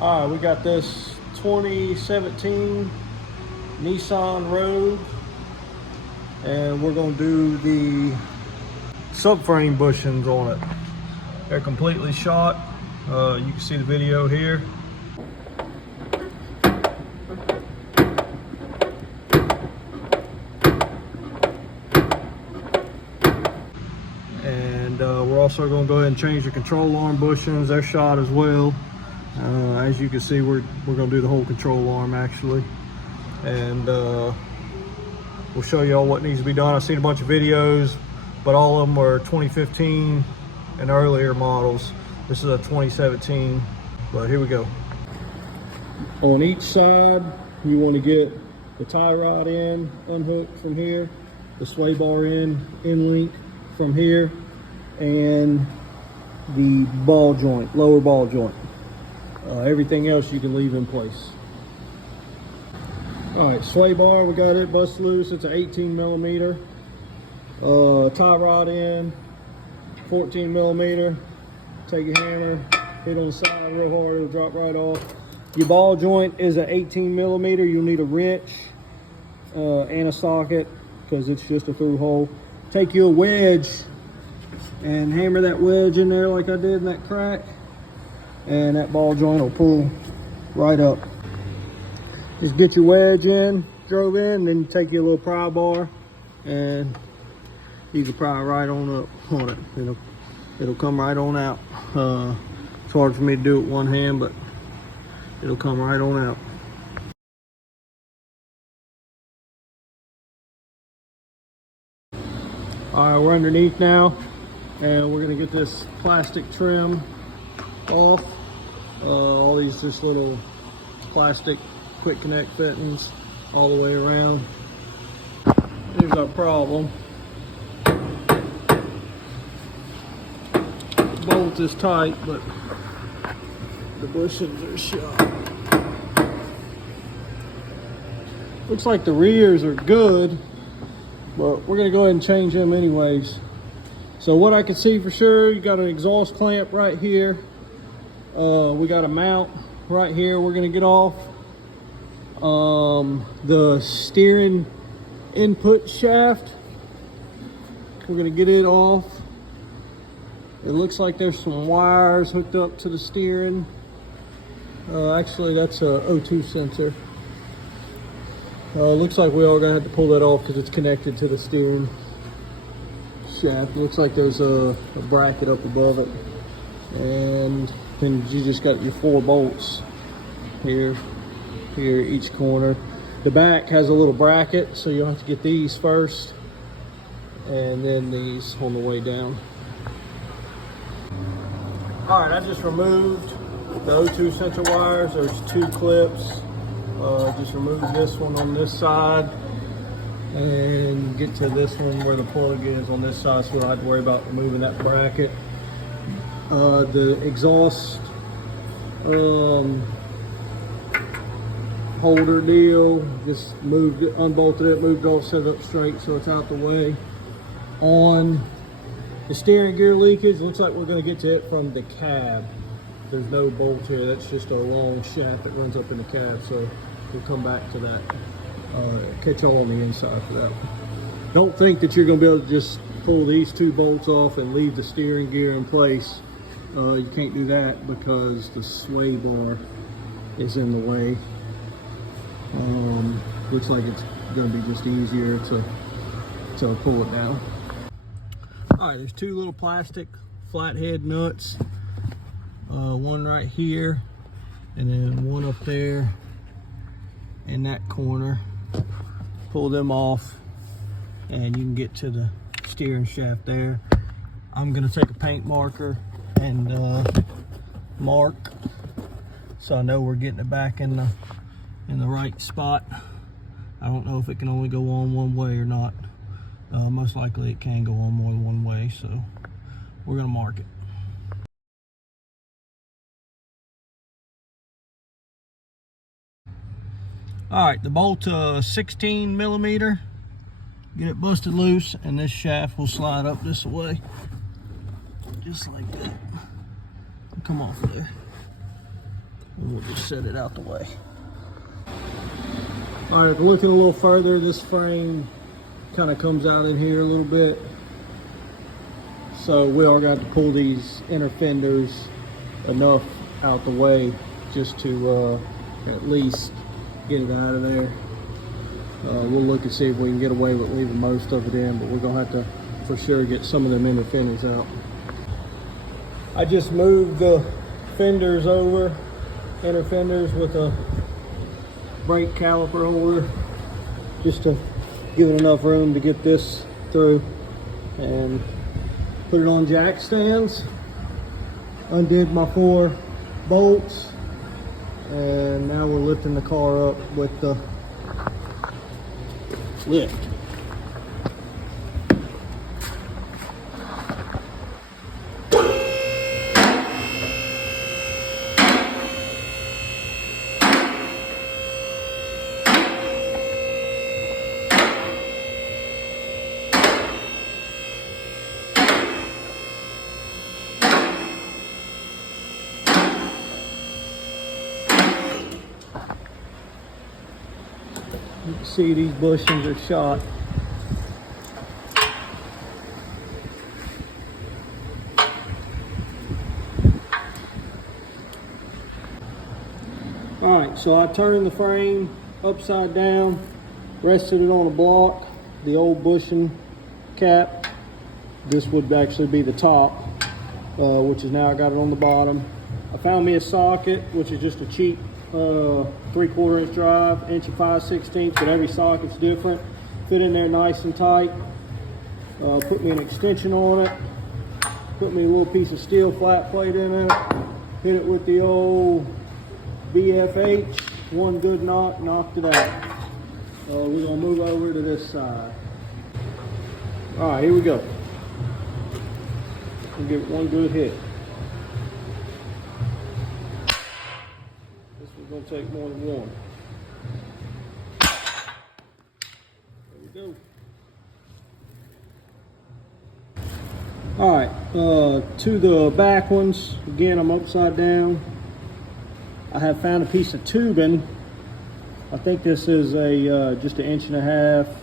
All right, we got this 2017 Nissan Rogue, and we're gonna do the subframe bushings on it. They're completely shot. You can see the video here. And we're also going to go ahead and change the control arm bushings. They're shot as well. As you can see, we're going to do the whole control arm actually, and we'll show you all what needs to be done. I've seen a bunch of videos, but all of them were 2015 and earlier models. This is a 2017, but here we go. On each side, you want to get the tie rod in, unhooked from here, the sway bar in link from here, and the ball joint, lower ball joint. Everything else you can leave in place. All right, sway bar, we got it bust loose. It's an 18 millimeter. Tie rod in, 14 millimeter. Take your hammer, hit on the side real hard, it'll drop right off. Your ball joint is an 18 millimeter. You'll need a wrench and a socket because it's just a through hole. Take you a wedge and hammer that wedge in there like I did in that crack, and that ball joint will pull right up. Just get your wedge in, drove in, then you take your little pry bar and you can pry right on up on it. It'll come right on out. It's hard for me to do it with one hand, but it'll come right on out. All right, we're underneath now, and we're gonna get this plastic trim off. All these just little plastic quick connect fittings all the way around. Here's our problem. The bolt is tight, but the bushings are shot. Looks like the rears are good, but we're gonna go ahead and change them anyways. So what I can see for sure, you got an exhaust clamp right here. We got a mount right here we're gonna get off. The steering input shaft, we're gonna get it off. It looks like there's some wires hooked up to the steering. Actually, that's a O2 sensor. Looks like we are gonna have to pull that off because it's connected to the steering shaft. Looks like there's a bracket up above it, and then you just got your 4 bolts here each corner. The back has a little bracket, so you'll have to get these first and then these on the way down. All right, I just removed the O2 sensor wires. There's 2 clips. Just remove this one on this side and get to this one where the plug is on this side, so we don't have to worry about removing that bracket. The exhaust holder deal, just moved it, unbolted it, moved it all, set it up straight so it's out the way. On the steering gear leakage, looks like we're going to get to it from the cab. There's no bolt here, that's just a long shaft that runs up in the cab, so we'll come back to that. Catch all on the inside for that. Don't think that you're going to be able to just pull these 2 bolts off and leave the steering gear in place. You can't do that because the sway bar is in the way. Looks like it's going to be just easier to pull it down. All right, there's 2 little plastic flathead nuts. One right here, and then one up there in that corner. Pull them off, and you can get to the steering shaft there. I'm gonna take a paint marker and mark, so I know we're getting it back in the right spot. I don't know if it can only go on one way or not. Most likely it can go on more than one way, so we're gonna mark it. All right, the bolt 16 millimeter. Get it busted loose, and this shaft will slide up this way, just like that. Come off there. We'll just set it out the way. All right, looking a little further, this frame kind of comes out in here a little bit. So we are going to pull these inner fenders enough out the way just to at least get it out of there. We'll look and see if we can get away with leaving most of it in, but we're going to have to for sure get some of them inner fenders out. I just moved the fenders over, inner fenders, with a brake caliper holder just to give it enough room to get this through, and put it on jack stands. Undid my 4 bolts, and now we're lifting the car up with the lift. You can see these bushings are shot. Alright, so I turned the frame upside down, rested it on a block, the old bushing cap. This would actually be the top, which is now I got it on the bottom. I found me a socket, which is just a cheap 3/4 inch drive, 1.5/16", but every socket's different. Fit in there nice and tight. Put me an extension on it. Put me a little piece of steel flat plate in it. Hit it with the old BFH. One good knock, knocked it out. We're gonna move over to this side. All right, here we go. We'll give it one good hit. Gonna take more than one. There we go. All right, to the back ones, again, I'm upside down. I have found a piece of tubing. I think this is a just 1.5 inches.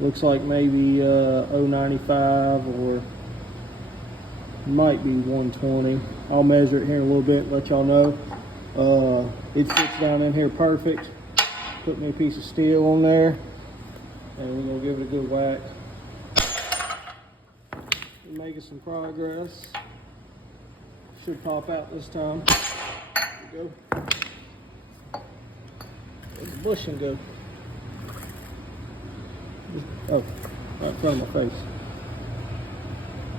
Looks like maybe 0.95 or might be 120. I'll measure it here in a little bit, let y'all know. It fits down in here perfect. Put me a piece of steel on there, and we're gonna give it a good whack. We're making some progress. Should pop out this time. There we go. Where'd the bushing go? Oh, right in front of my face.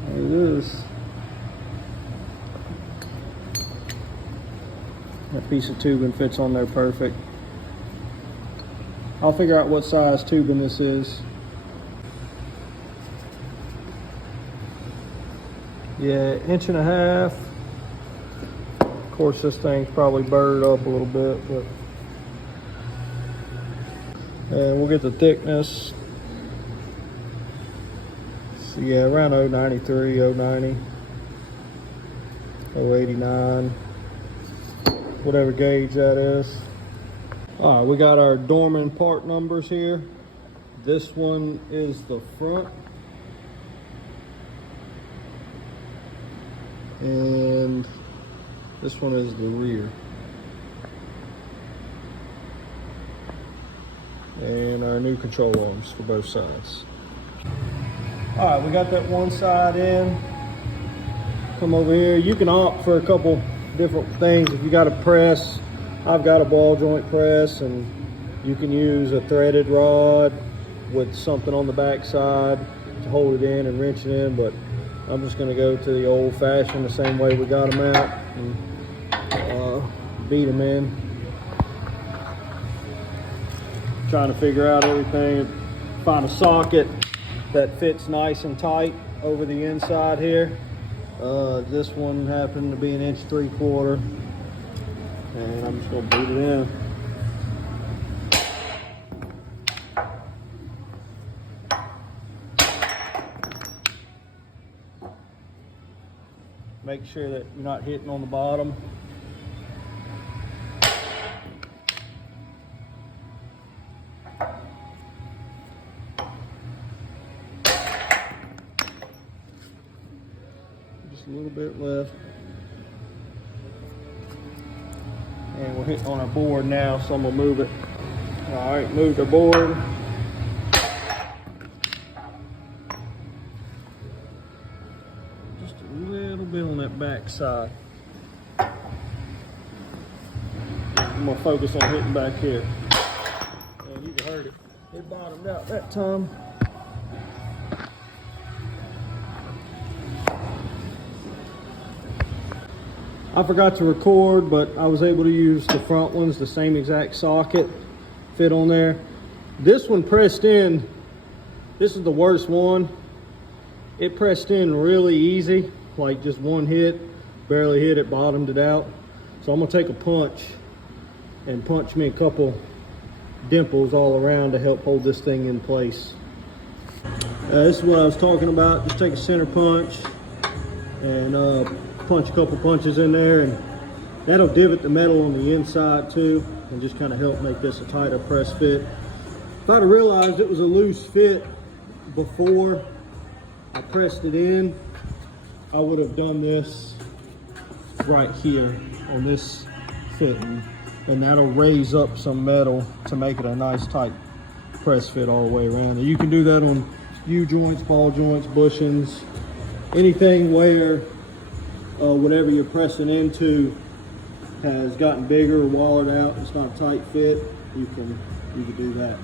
There it is. That piece of tubing fits on there perfect. I'll figure out what size tubing this is. Yeah, 1.5 inches. Of course, this thing's probably burred up a little bit, but and we'll get the thickness. So yeah, around 0.93, 0.90, 0.89. Whatever gauge that is. All right, we got our Dorman part numbers here. This one is the front, and this one is the rear. And our new control arms for both sides. All right, we got that one side in. Come over here. You can opt for a couple different things. If you got a press, I've got a ball joint press, and you can use a threaded rod with something on the back side to hold it in and wrench it in, but I'm just going to go to the old fashioned, the same way we got them out, and beat them in. Trying to figure out everything, find a socket that fits nice and tight over the inside here. This one happened to be 1.75 inches, and I'm just gonna boot it in. Make sure that you're not hitting on the bottom. little bit left. And we're hitting on our board now, so I'm gonna move it. All right, moved our board. Just a little bit on that back side. I'm gonna focus on hitting back here. And you can heard it. It bottomed out that time. I forgot to record, but I was able to use the front ones, the same exact socket fit on there. This one pressed in, this is the worst one. It pressed in really easy, like just one hit, barely hit it, bottomed it out. So I'm gonna take a punch and punch me a couple dimples all around to help hold this thing in place. This is what I was talking about. Just take a center punch and punch a couple punches in there, and that'll divot the metal on the inside too, and just kind of help make this a tighter press fit. If I'd have realized it was a loose fit before I pressed it in, I would have done this right here on this fitting, and that'll raise up some metal to make it a nice tight press fit all the way around. And you can do that on U-joints, ball joints, bushings, anything where whatever you're pressing into has gotten bigger or walled out, it's not a tight fit, you can do that.